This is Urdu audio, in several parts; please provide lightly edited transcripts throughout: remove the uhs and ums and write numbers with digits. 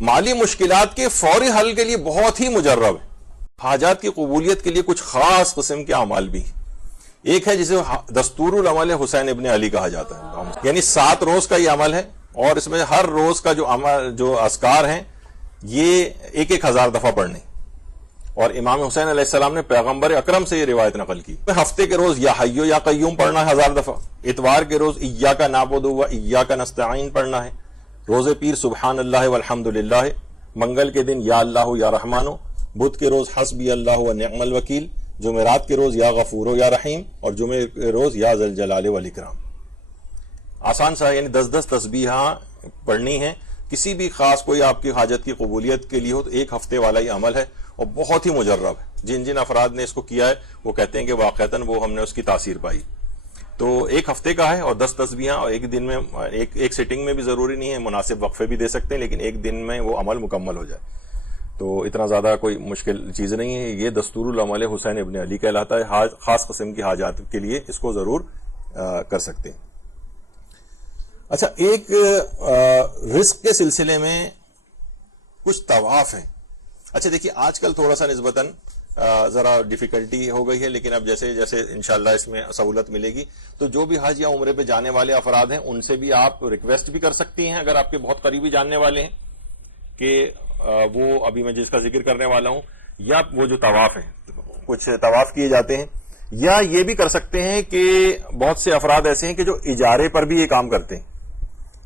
مالی مشکلات کے فوری حل کے لیے بہت ہی مجرب ہے. حاجات کی قبولیت کے لیے کچھ خاص قسم کے اعمال بھی. ایک ہے جسے دستور العمل حسین ابن علی کہا جاتا ہے، یعنی 7 روز کا یہ عمل ہے، اور اس میں ہر روز کا جو اذکار ہیں یہ 1,000 دفعہ پڑھنے. اور امام حسین علیہ السلام نے پیغمبر اکرم سے یہ روایت نقل کی. ہفتے کے روز یا حیو یا قیوم پڑھنا ہے 1000 دفعہ. اتوار کے روز ایاک نعبد و ایاک نستعین پڑھنا ہے. روز پیر سبحان اللہ والحمد للہ. منگل کے دن یا اللہ یا رحمانو. بدھ کے روز حسبی اللہ و نعم الوکیل. جمعرات کے روز یا غفور و یا رحیم. اور جمعے کے روز یا ذل جلال والاکرام. آسان سا، یعنی 10 تسبیحاں پڑھنی ہیں. کسی بھی خاص کوئی آپ کی حاجت کی قبولیت کے لیے ہو تو 1 ہفتے والا یہ عمل ہے، اور بہت ہی مجرب ہے. جن افراد نے اس کو کیا ہے وہ کہتے ہیں کہ واقعتاً وہ ہم نے اس کی تاثیر پائی. تو 1 ہفتے کا ہے، اور 10 تسبیحاں، اور ایک دن میں ایک سیٹنگ میں بھی ضروری نہیں ہے، مناسب وقفے بھی دے سکتے ہیں، لیکن ایک دن میں وہ عمل مکمل ہو جائے. تو اتنا زیادہ کوئی مشکل چیز نہیں ہے. یہ دستور العمل حسین ابن علی کہلاتا ہے. خاص قسم کی حاجات کے لیے اس کو ضرور کر سکتے ہیں. اچھا، ایک رزق کے سلسلے میں کچھ طواف ہیں. اچھا دیکھیے، آج کل تھوڑا سا نسبتاً ذرا ڈیفیکلٹی ہو گئی ہے، لیکن اب جیسے جیسے انشاءاللہ اس میں سہولت ملے گی تو جو بھی حج یا عمرے پہ جانے والے افراد ہیں ان سے بھی آپ ریکویسٹ بھی کر سکتی ہیں، اگر آپ کے بہت قریبی جاننے والے ہیں، کہ وہ ابھی میں جس کا ذکر کرنے والا ہوں، یا وہ جو طواف ہیں، کچھ طواف کیے جاتے ہیں. یا یہ بھی کر سکتے ہیں کہ بہت سے افراد ایسے ہیں کہ جو اجارے پر بھی یہ کام کرتے ہیں.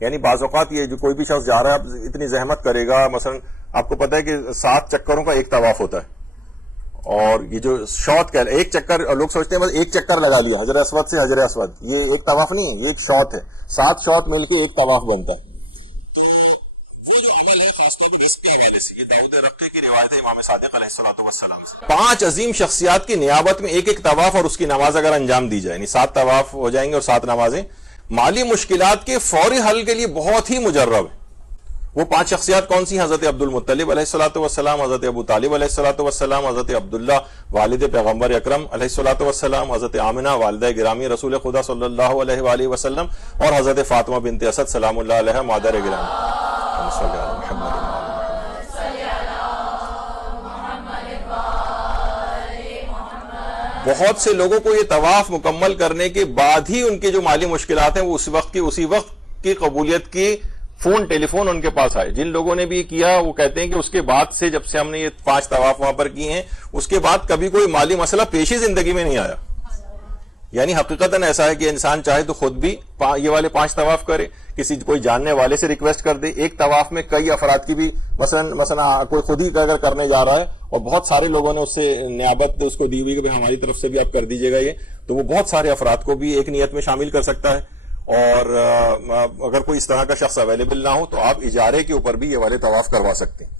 یعنی بعض اوقات یہ جو کوئی بھی شخص جا رہا ہے، اب اتنی زحمت کرے گا، مثلا آپ کو پتا ہے کہ 7 چکروں کا ایک طواف ہوتا ہے. اور یہ جو شوط کا ایک چکر، لوگ سوچتے ہیں بس ایک چکر لگا لیا حجر اسود سے حجر اسود، یہ ایک طواف نہیں ہے، یہ ایک شوط ہے. 7 شوط مل کے ایک طواف بنتا ہے. تو وہ جو عمل ہے خاص طور پر رزق کے حوالے سے، یہ داؤد رقی کی روایت ہے امام صادق علیہ الصلوۃ والسلام سے. 5 عظیم شخصیات کی نیابت میں ایک طواف اور اس کی نماز اگر انجام دی جائے، یعنی 7 طواف ہو جائیں گے اور 7 نمازیں، مالی مشکلات کے فوری حل کے لیے بہت ہی مجرب ہے. وہ 5 شخصیات کون سی ہیں؟ حضرت عبد المطلب علیہ الصلوۃ والسلام، حضرت ابو طالب علیہ الصلوۃ والسلام، حضرت عبداللہ والد پیغمبر اکرم علیہ الصلوۃ والسلام، حضرت آمنہ والدہ گرامی رسول خدا صلی اللہ علیہ وآلہ وسلم، اور حضرت فاطمہ بنت اسد سلام اللہ علیہ مادر گرامی. بہت سے لوگوں کو یہ طواف مکمل کرنے کے بعد ہی ان کی جو مالی مشکلات ہیں وہ اسی وقت کی قبولیت کی ٹیلی فون ان کے پاس آئے. جن لوگوں نے بھی کیا وہ کہتے ہیں کہ اس کے بعد سے، جب سے ہم نے یہ 5 طواف وہاں پر کیے ہیں، اس کے بعد کبھی کوئی مالی مسئلہ پیش ہی زندگی میں نہیں آیا. یعنی حقیقتاً ایسا ہے کہ انسان چاہے تو خود بھی یہ والے 5 طواف کرے، کوئی جاننے والے سے ریکویسٹ کر دے. ایک طواف میں کئی افراد کی بھی، مثلا کوئی خود ہی اگر کرنے جا رہا ہے اور بہت سارے لوگوں نے اس سے نیابت اس کو دی ہوئی کہ ہماری طرف سے بھی آپ کر دیجیے گا یہ، تو وہ بہت سارے افراد کو بھی ایک نیت میں شامل کر سکتا ہے. اور اگر کوئی اس طرح کا شخص اویلیبل نہ ہو تو آپ اجارے کے اوپر بھی یہ والے طواف کروا سکتے ہیں.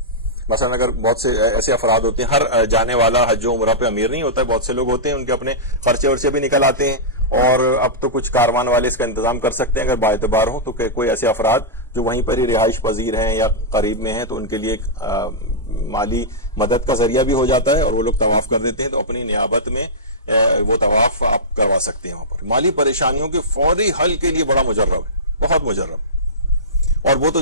مثلا اگر بہت سے ایسے افراد ہوتے ہیں، ہر جانے والا حج و عمرہ پہ امیر نہیں ہوتا ہے، بہت سے لوگ ہوتے ہیں ان کے اپنے خرچے ورچے بھی نکل آتے ہیں، اور اب تو کچھ کاروان والے اس کا انتظام کر سکتے ہیں اگر با اعتبار ہو. تو کوئی ایسے افراد جو وہیں پر ہی رہائش پذیر ہیں یا قریب میں ہیں تو ان کے لیے ایک مالی مدد کا ذریعہ بھی ہو جاتا ہے، اور وہ لوگ طواف کر دیتے ہیں. تو اپنی نیابت میں وہ طواف آپ کروا سکتے ہیں وہاں پر. مالی پریشانیوں کے فوری حل کے لیے بڑا مجرب ہے، بہت مجرب. اور وہ تو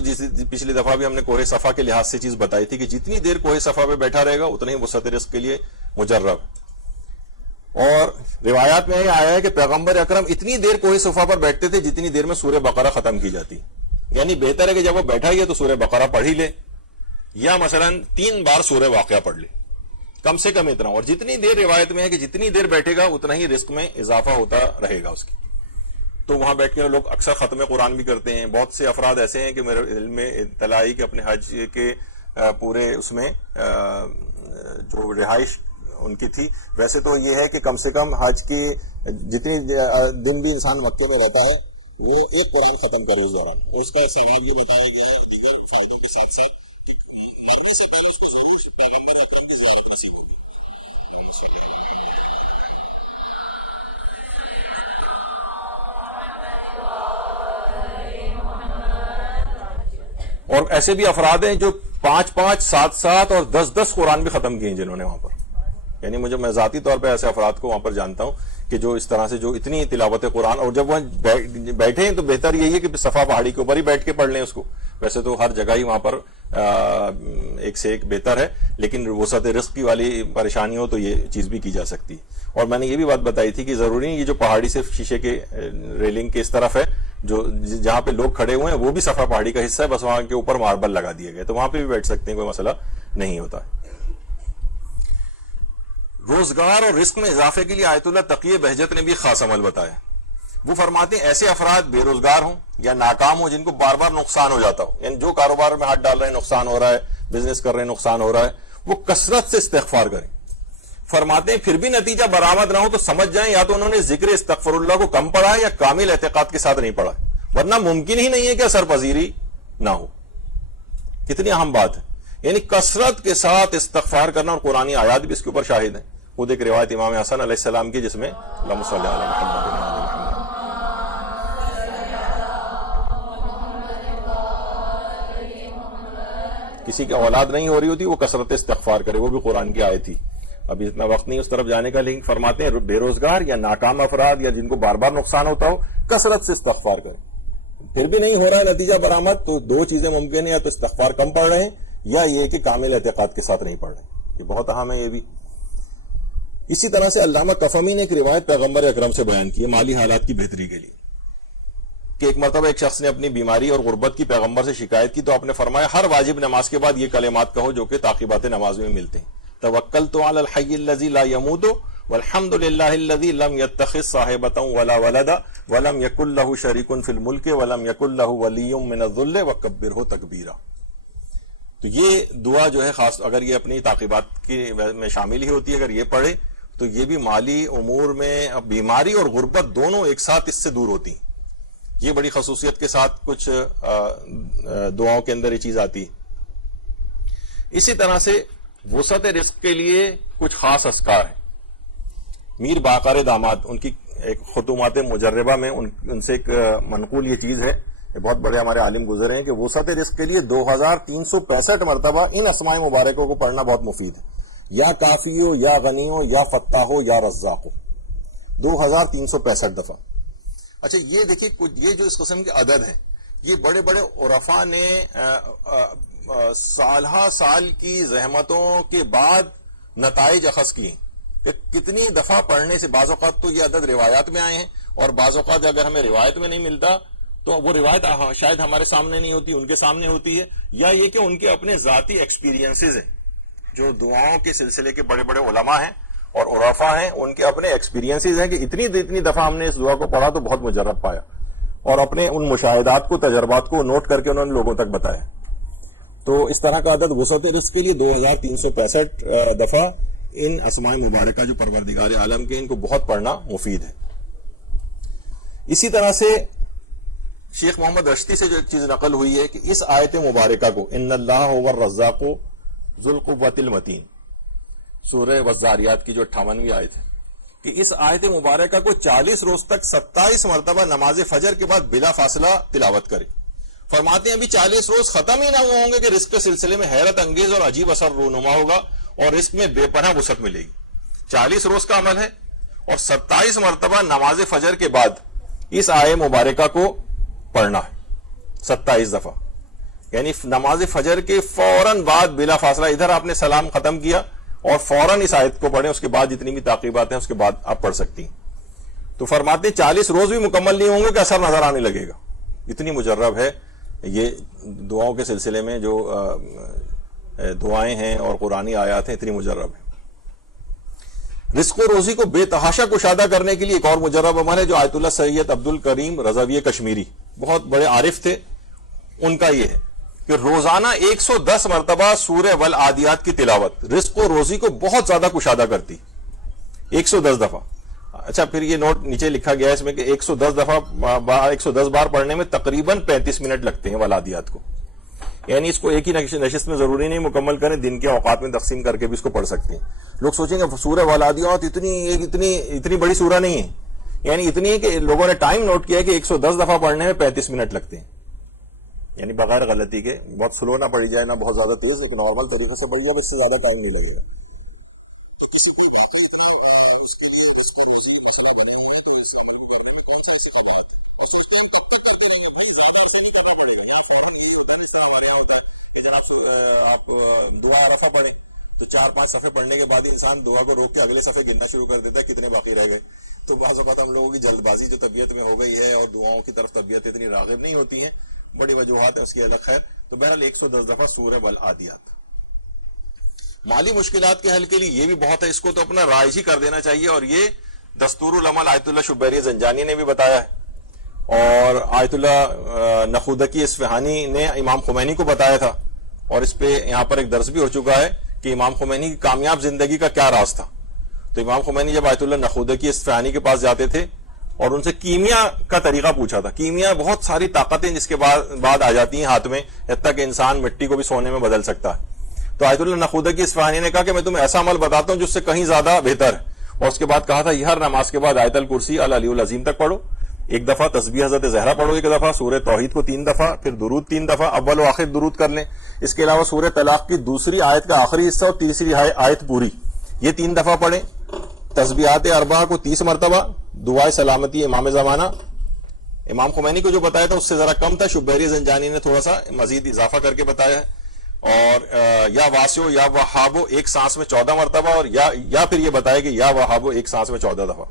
پچھلی دفعہ بھی ہم نے کوہ صفا کے لحاظ سے چیز بتائی تھی کہ جتنی دیر کوہ صفا پہ بیٹھا رہے گا اتنا ہی وسعت رزق کے لیے مجرب. اور روایات میں یہ آیا ہے کہ پیغمبر اکرم اتنی دیر کوہ صفا پر بیٹھتے تھے جتنی دیر میں سورہ بقرہ ختم کی جاتی. یعنی بہتر ہے کہ جب وہ بیٹھا ہی ہے تو سورہ بقرہ پڑھ ہی لے، یا مثلا 3 بار سورہ واقعہ پڑھ لے، کم سے کم اتنا. اور جتنی دیر روایت میں ہے کہ جتنی دیر بیٹھے گا اتنا ہی رزق میں اضافہ ہوتا رہے گا اس کی. تو وہاں بیٹھ کے لوگ اکثر ختم قرآن بھی کرتے ہیں. بہت سے افراد ایسے ہیں کہ میرے علم میں اطلاع آئی کہ اپنے حج کے پورے اس میں جو رہائش ان کی تھی، ویسے تو یہ ہے کہ کم سے کم حج کی جتنی دن بھی انسان مکے میں رہتا ہے وہ ایک قرآن ختم کرے اس دوران. اس کا ثواب یہ بتایا گیا ہے دیگر فائدوں کے ساتھ ساتھ کہ مرنے سے پہلے اس کو ضرور پیغمبر اکرم کی زیارت نصیب ہوگی. اور ایسے بھی افراد ہیں جو 5-5, 7-7 اور 10-10 قرآن بھی ختم کیے ہیں جنہوں نے وہاں پر. یعنی میں ذاتی طور پہ ایسے افراد کو وہاں پر جانتا ہوں کہ جو اس طرح سے جو اتنی تلاوت قرآن، اور جب وہاں بیٹھے ہیں تو بہتر یہی ہے کہ صفا پہاڑی کے اوپر ہی بیٹھ کے پڑھ لیں اس کو. ویسے تو ہر جگہ ہی وہاں پر ایک سے ایک بہتر ہے، لیکن وسعت رزق کی والی پریشانی ہو تو یہ چیز بھی کی جا سکتی ہے۔ اور میں نے یہ بھی بات بتائی تھی کہ ضروری نہیں یہ جو پہاڑی صرف شیشے کے ریلنگ کے اس طرف ہے، جو جہاں پہ لوگ کھڑے ہوئے ہیں وہ بھی صفحہ پہاڑی کا حصہ ہے، بس وہاں کے اوپر ماربل لگا دیا گیا تو وہاں پہ بھی بیٹھ سکتے ہیں، کوئی مسئلہ نہیں ہوتا ہے۔ روزگار اور رزق میں اضافے کے لیے آیت اللہ تقی بہجت نے بھی خاص عمل بتایا۔ وہ فرماتے ہیں ایسے افراد بے روزگار ہوں یا ناکام ہوں جن کو بار بار نقصان ہو جاتا ہو، یعنی جو کاروبار میں ہاتھ ڈال رہے ہیں نقصان ہو رہا ہے، بزنس کر رہے ہیں نقصان ہو رہا ہے، وہ کثرت سے استغفار کریں۔ فرماتے ہیں پھر بھی نتیجہ برآمد نہ ہو تو سمجھ جائیں یا تو انہوں نے ذکر استغفر اللہ کو کم پڑھا ہے یا کامل اعتقاد کے ساتھ نہیں پڑھا ہے، ورنہ ممکن ہی نہیں ہے کہ اثر پذیری نہ ہو۔ کتنی اہم بات ہے، یعنی کثرت کے ساتھ استغفار کرنا، اور قرآنی آیات بھی اس کے اوپر شاہد ہیں۔ خود ایک روایت امام حسن علیہ السلام کی جس میں اللہم صلی علی محمد کسی کی اولاد نہیں ہو رہی ہوتی وہ کثرت استغفار کرے، وہ بھی قرآن کی آیت تھی۔ ابھی اتنا وقت نہیں اس طرف جانے کا، لیکن فرماتے ہیں بے روزگار یا ناکام افراد یا جن کو بار بار نقصان ہوتا ہو کثرت سے استغفار کریں۔ پھر بھی نہیں ہو رہا ہے نتیجہ برآمد تو دو چیزیں ممکن ہیں، یا تو استغفار کم پڑھ رہے ہیں یا یہ کہ کامل اعتقاد کے ساتھ نہیں پڑھ رہے ہیں۔ یہ بہت اہم ہے یہ بھی۔ اسی طرح سے علامہ کفمی نے ایک روایت پیغمبر اکرم سے بیان کی ہے مالی حالات کی بہتری کے لیے، کہ ایک مرتبہ ایک شخص نے اپنی بیماری اور غربت کی پیغمبر سے شکایت کی تو آپ نے فرمایا ہر واجب نماز کے بعد یہ کلمات کہو جو کہ تعقیبات نماز میں ملتے ہیں، توکلت علی الحی الذی لا یموت والحمد للہ الذی لم یتخذ صاحبۃ ولا ولدا ولم یکن لہ شریک فی الملک ولم یکن لہ ولی من الذل وکبرہ تکبیرا۔ تو یہ دعا جو ہے خاص اگر یہ اپنی تعقیبات کی میں شامل ہی ہوتی ہے، اگر یہ پڑھے تو یہ بھی مالی امور میں بیماری اور غربت دونوں ایک ساتھ اس سے دور ہوتی ہیں۔ یہ بڑی خصوصیت کے ساتھ کچھ دعاؤں کے اندر یہ چیز آتی ہے۔ اسی طرح سے وسعت رزق کے لیے کچھ خاص اذکار ہیں۔ میر باقر داماد ان کی ایک خطومات مجربہ میں ان سے ایک منقول یہ چیز ہے، یہ بہت بڑے ہمارے عالم گزرے ہیں، کہ وسعت رزق کے لیے 2365 مرتبہ ان اسماء مبارکوں کو پڑھنا بہت مفید ہے، یا کافی ہو یا غنی ہو یا فتاح ہو یا رزاق ہو، 2365 دفعہ۔ اچھا یہ دیکھیے یہ جو اس قسم کے عدد ہیں یہ بڑے بڑے عرفاء نے سالہ سال کی زحمتوں کے بعد نتائج اخذ کیے کہ کتنی دفعہ پڑھنے سے بعض اوقات تو یہ عدد روایات میں آئے ہیں، اور بعض اوقات اگر ہمیں روایت میں نہیں ملتا تو وہ روایت شاید ہمارے سامنے نہیں ہوتی، ان کے سامنے ہوتی ہے، یا یہ کہ ان کے اپنے ذاتی ایکسپیرینسز ہیں۔ جو دعاؤں کے سلسلے کے بڑے بڑے علماء ہیں اور عرفاء ہیں ان کے اپنے ایکسپیرینسز ہیں کہ اتنی دفعہ ہم نے اس دعا کو پڑھا تو بہت مجرب پایا، اور اپنے ان مشاہدات کو تجربات کو نوٹ کر کے انہوں نے لوگوں تک بتایا۔ تو اس طرح کا عدد وسعت رزق کے لیے 2365 دفعہ ان اسماء مبارکہ جو پروردگار عالم کے ان کو بہت پڑھنا مفید ہے۔ اسی طرح سے شیخ محمد رشتی سے جو ایک چیز نقل ہوئی ہے کہ اس آیت مبارکہ کو ان اللہ هو الرزاق ذو القوۃ المتین، سورہ والذاریات کی جو 58ویں آیت ہے، کہ اس آیت مبارکہ کو 40 روز تک 27 مرتبہ نماز فجر کے بعد بلا فاصلہ تلاوت کرے۔ فرماتے ہیں ابھی 40 روز ختم ہی نہ ہوئے ہوں گے کہ رزق کے سلسلے میں حیرت انگیز اور عجیب اثر رونما ہوگا اور رزق میں بے پناہ وسعت ملے گی۔ 40 روز کا عمل ہے، اور 27 مرتبہ نماز فجر کے بعد اس آیت مبارکہ کو پڑھنا ہے 27 دفعہ، یعنی نماز فجر کے فوراً بعد بلا فاصلہ ادھر آپ نے سلام ختم کیا اور فوراً اس آیت کو پڑھیں، اس کے بعد جتنی بھی تعقیبات ہیں اس کے بعد آپ پڑھ سکتی ہیں۔ تو فرماتے ہیں 40 روز بھی مکمل نہیں ہوں گے کہ اثر نظر آنے لگے گا، اتنی مجرب ہے یہ دعاؤں کے سلسلے میں جو دعائیں ہیں اور قرآنی آیات ہیں، اتنی مجرب ہے۔ رزق و روزی کو بے تحاشا کشادہ کرنے کے لیے ایک اور مجرب عمل ہے جو آیت اللہ سید عبد الکریم رضوی کشمیری بہت بڑے عارف تھے، ان کا یہ ہے کہ روزانہ 110 مرتبہ سورہ والعادیات کی تلاوت رزق و روزی کو بہت زیادہ کشادہ کرتی، 110 دفعہ۔ اچھا پھر یہ نوٹ نیچے لکھا گیا ہے اس میں کہ 110 بار پڑھنے میں تقریباً 35 منٹ لگتے ہیں والعادیات کو، یعنی اس کو ایک ہی نشست میں ضروری نہیں مکمل کریں، دن کے اوقات میں تقسیم کر کے بھی اس کو پڑھ سکتے ہیں۔ لوگ سوچیں گے سورہ والعادیات اتنی بڑی سورہ نہیں ہے، یعنی اتنی ہے کہ لوگوں نے ٹائم نوٹ کیا ہے کہ 110 دفعہ پڑھنے میں 35 منٹ لگتے ہیں، یعنی بغیر غلطی کے، بہت سلو نہ پڑھی جائے نہ بہت زیادہ تیز، ایک نارمل طریقے سے پڑھی جائے، اس سے زیادہ ٹائم نہیں لگے گا۔ تو کسی کوئی واقعی اتنا اس کے لیے اس کا روزی مسئلہ بنا ہوا ہے تو اس عمل کو کرنے میں کون سا ایسا خبرات ہے، اور سوچتے ہیں کب تک کرتے رہنے، بھائی زیادہ ایسے نہیں کرنا پڑے گا. یہاں فوراً یہی ہوتا ہے جس طرح ہمارے یہاں ہوتا ہے کہ جناب آپ دعا عرفہ پڑھیں تو 4-5 صفحے پڑھنے کے بعد ہی انسان دعا کو روک کے اگلے صفحے گننا شروع کر دیتا ہے کتنے باقی رہ گئے. تو بعض اوقات ہم لوگوں کی جلد بازی جو طبیعت میں ہو گئی ہے اور دعاؤں کی طرف طبیعت اتنی راغب نہیں ہوتی ہیں، بڑی وجوہات ہیں اس کی الگ. خیر، تو بہرحال 110 دفعہ سورہ والعادیات. مالی مشکلات کے حل کے لیے یہ بھی بہت ہے، اس کو تو اپنا رائج ہی کر دینا چاہیے، اور یہ دستور العمل آیت اللہ شبیری زنجانی نے بھی بتایا ہے، اور آیت اللہ نخودکی اصفہانی نے امام خمینی کو بتایا تھا، اور اس پہ یہاں پر ایک درس بھی ہو چکا ہے کہ امام خمینی کی کامیاب زندگی کا کیا راز تھا. تو امام خمینی جب آیت اللہ نخودکی اصفہانی کے پاس جاتے تھے اور ان سے کیمیا کا طریقہ پوچھا تھا، کیمیا بہت ساری طاقتیں جس کے بعد آ جاتی ہیں ہاتھ میں، حتیٰ کہ انسان مٹی کو بھی سونے میں بدل سکتا ہے. تو آیت اللہ نخودکی اصفہانی نے کہا کہ میں تمہیں ایسا عمل بتاتا ہوں جس سے کہیں زیادہ بہتر ہے، اور اس کے بعد کہا تھا یہ ہر نماز کے بعد آیت الکرسی العلی العظیم تک پڑھو، ایک دفعہ تسبیح حضرت زہرا پڑھو، ایک دفعہ سورہ توحید کو 3 دفعہ، پھر درود 3 دفعہ، اول و آخر درود کر لیں. اس کے علاوہ سورہ طلاق کی دوسری آیت کا آخری حصہ اور تیسری آیت پوری، یہ 3 دفعہ پڑھیں. تسبیحات اربعہ کو 30 مرتبہ، دعائے سلامتی امام زمانہ. امام خمینی کو جو بتایا تھا اس سے ذرا کم تھا، شبیری زنجانی نے تھوڑا سا مزید اضافہ کر کے بتایا ہے. اور یا واسعو یا وہابو ایک سانس میں 14 مرتبہ، اور یا پھر یہ بتایا کہ یا وہابو ایک سانس میں 14 دفعہ.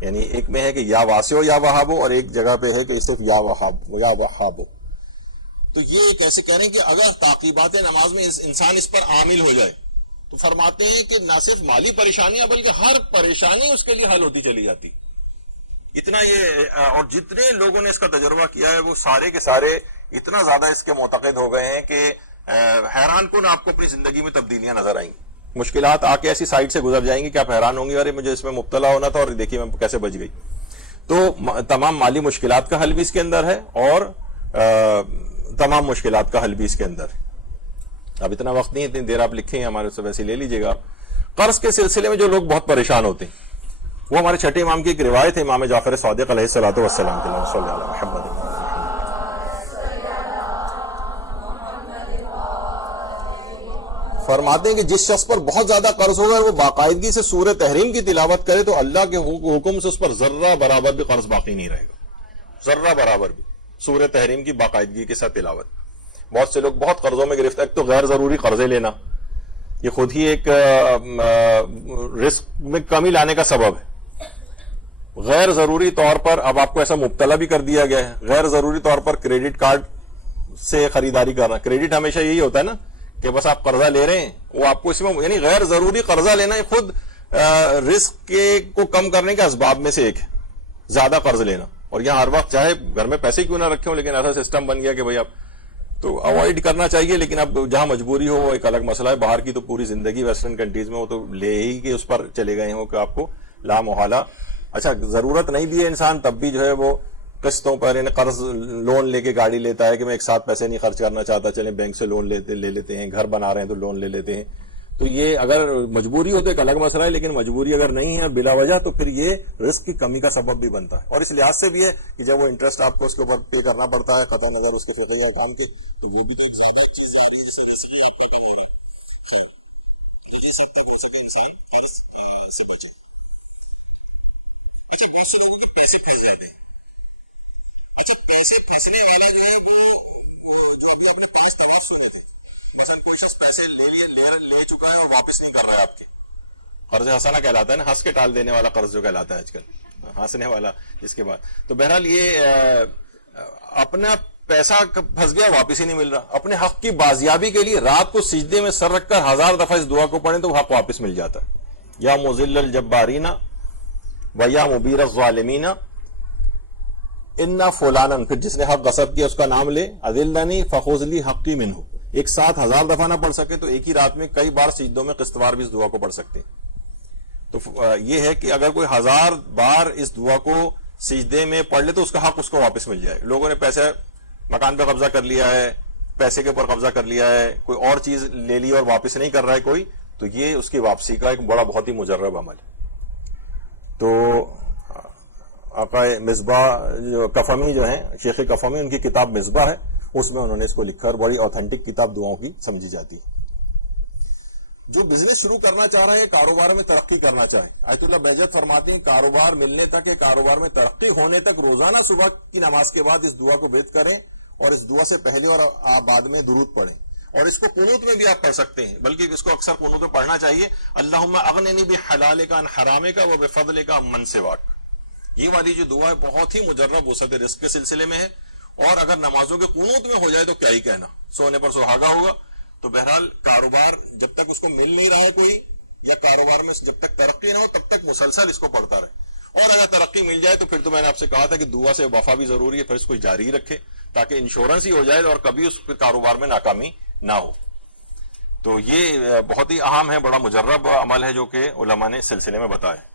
یعنی ایک میں ہے کہ یا واسعو یا وہابو، اور ایک جگہ پہ ہے کہ صرف یا وہابو. تو یہ کیسے کہہ رہے ہیں کہ اگر تعقیبات نماز میں انسان اس پر عامل ہو جائے تو فرماتے ہیں کہ نہ صرف مالی پریشانیاں بلکہ ہر پریشانی اس کے لیے حل ہوتی چلی جاتی. اتنا یہ، اور جتنے لوگوں نے اس کا تجربہ کیا ہے وہ سارے کے سارے اتنا زیادہ اس کے معتقد ہو گئے ہیں کہ حیران کن آپ کو اپنی زندگی میں تبدیلیاں نظر آئیں گی. مشکلات آ کے ایسی سائڈ سے گزر جائیں گی کہ آپ حیران ہوں گے، ارے مجھے اس میں مبتلا ہونا تھا اور دیکھیے میں کیسے بچ گئی. تو تمام مالی مشکلات کا حل بھی اس کے اندر ہے، اور تمام مشکلات کا حل بھی اس کے اندر ہے. اب اتنا وقت نہیں، اتنی دیر آپ لکھیں ہمارے سے ویسے لے لیجئے گا. قرض کے سلسلے میں جو لوگ بہت پریشان ہوتے ہیں، وہ ہمارے چھٹے امام کی ایک روایت ہے، امام جعفر صادق علیہ الصلوۃ والسلام کے صلی اللہ علیہ محمد. فرماتے ہیں کہ جس شخص پر بہت زیادہ قرض ہوگا وہ باقاعدگی سے سورہ تحریم کی تلاوت کرے تو اللہ کے حکم سے اس پر ذرہ برابر بھی قرض باقی نہیں رہے گا، ذرہ برابر بھی. سورہ تحریم کی باقاعدگی کے ساتھ تلاوت. بہت سے لوگ بہت قرضوں میں گرفتار، ایک تو غیر ضروری قرضے لینا، یہ خود ہی ایک رزق میں کمی لانے کا سبب ہے. غیر ضروری طور پر اب آپ کو ایسا مبتلا بھی کر دیا گیا ہے، غیر ضروری طور پر کریڈٹ کارڈ سے خریداری کرنا. کریڈٹ ہمیشہ یہی ہوتا ہے نا کہ بس آپ قرضہ لے رہے ہیں، وہ آپ کو اس میں، یعنی غیر ضروری قرضہ لینا یہ خود رزق کو کم کرنے کے اسباب میں سے ایک ہے، زیادہ قرض لینا. اور یہاں ہر وقت چاہے گھر میں پیسے کیوں نہ رکھے ہوں لیکن ایسا سسٹم بن گیا کہ بھائی آپ تو اوائڈ کرنا چاہیے. لیکن اب جہاں مجبوری ہو وہ ایک الگ مسئلہ ہے. باہر کی تو پوری زندگی ویسٹرن کنٹریز میں وہ تو لے ہی کہ اس پر چلے گئے ہوں کہ آپ کو لا محالہ، اچھا ضرورت نہیں بھی ہے انسان تب بھی جو ہے وہ قسطوں پر، یعنی قرض لون لے کے گاڑی لیتا ہے کہ میں ایک ساتھ پیسے نہیں خرچ کرنا چاہتا، چلیں بینک سے لون لے لیتے ہیں، گھر بنا رہے ہیں تو لون لے لیتے ہیں. تو یہ اگر مجبوری ہو تو ایک الگ مسئلہ ہے، لیکن مجبوری اگر نہیں ہے بلا وجہ تو پھر یہ رزق کی کمی کا سبب بھی بنتا ہے. اور اس لحاظ سے بھی ہے کہ جب وہ انٹرسٹ آپ کو اس کے اوپر پے کرنا پڑتا ہے قطع نظر اس کے فقہی احکام کے، تو یہ بھی تو زیادہ چیز آ رہی ہے، اس وجہ سے بھی آپ کا کم ہو رہا ہے. اس حد تک ہو سکے انسان قرض سے بچے. اچھا کچھ لوگوں کے پیسے پھنس جاتے ہیں. اچھا پیسے پھنسنے والا جو ہے وہ جو ابھی اپنے پاس تباہ صورت ہے، مثلا کوئی شخص پیسے لے چکا ہے اور واپس نہیں کر رہا ہے آپ کے، قرض حسنہ کہلاتا ہے نا، ہنس کے ٹال دینے والا قرض جو کہلاتا ہے آج کل، ہنسنے والا اس کے بعد. تو بہرحال یہ اپنا پیسہ پھنس گیا واپس ہی نہیں مل رہا. اپنے حق کی بازیابی کے لیے رات کو سجدے میں سر رکھ کر 1000 دفعہ اس دعا کو پڑھیں تو حق واپس مل جاتا ہے. یا مذل الجبارین و یا مبیر الظالمین انا فلانن، پھر جس نے حق غصب کیا اس کا نام لے، اذلنی فخذ لی حقی منہ. ایک ساتھ 1000 دفعہ نہ پڑھ سکے تو ایک ہی رات میں کئی بار سجدوں میں قسطوار بھی اس دعا کو پڑھ سکتے ہیں. تو یہ ہے کہ اگر کوئی 1000 بار اس دعا کو سجدے میں پڑھ لے تو اس کا حق اس کو واپس مل جائے. لوگوں نے پیسے مکان پہ قبضہ کر لیا ہے، پیسے کے اوپر قبضہ کر لیا ہے، کوئی اور چیز لے لی اور واپس نہیں کر رہا ہے کوئی، تو یہ اس کی واپسی کا ایک بہت ہی مجرب عمل ہے. تو آقا مصباح جو کفمی جو ہیں، شیخ کفمی، ان کی کتاب مصباح ہے، اس میں انہوں نے اس کو لکھا اور بڑی اوتھینٹک کتاب دعاؤں کی سمجھی جاتی ہے. جو بزنس شروع کرنا چاہ رہے ہیں، کاروبار میں ترقی کرنا چاہیں، آیت اللہ بہجت فرماتے ہیں کاروبار ملنے تک یا کاروبار میں ترقی ہونے تک روزانہ صبح کی نماز کے بعد اس دعا کو بیت کریں اور اس دعا سے پہلے اور بعد میں درود پڑھیں، اور اس کو قنوت میں بھی آپ پڑھ سکتے ہیں، بلکہ اس کو اکثر قنوت میں پڑھنا چاہیے. اللہم اغننی بحلالک عن حرامک وبفضلک عمن سواک. یہ والی جو دعا ہے بہت ہی مجرب وسعت رزق کے سلسلے میں ہے، اور اگر نمازوں کے قنوت میں ہو جائے تو کیا ہی کہنا، سونے پر سہاگا ہوگا. تو بہرحال کاروبار جب تک اس کو مل نہیں رہا ہے کوئی، یا کاروبار میں جب تک ترقی نہ ہو تب تک مسلسل اس کو پڑھتا رہے، اور اگر ترقی مل جائے تو پھر تو میں نے آپ سے کہا تھا کہ دعا سے وفا بھی ضروری ہے، پھر اس کو جاری رکھے تاکہ انشورنس ہی ہو جائے اور کبھی اس کاروبار میں ناکامی نہ ہو. تو یہ بہت ہی اہم ہے، بڑا مجرب عمل ہے جو کہ علماء نے اس سلسلے میں بتایا ہے.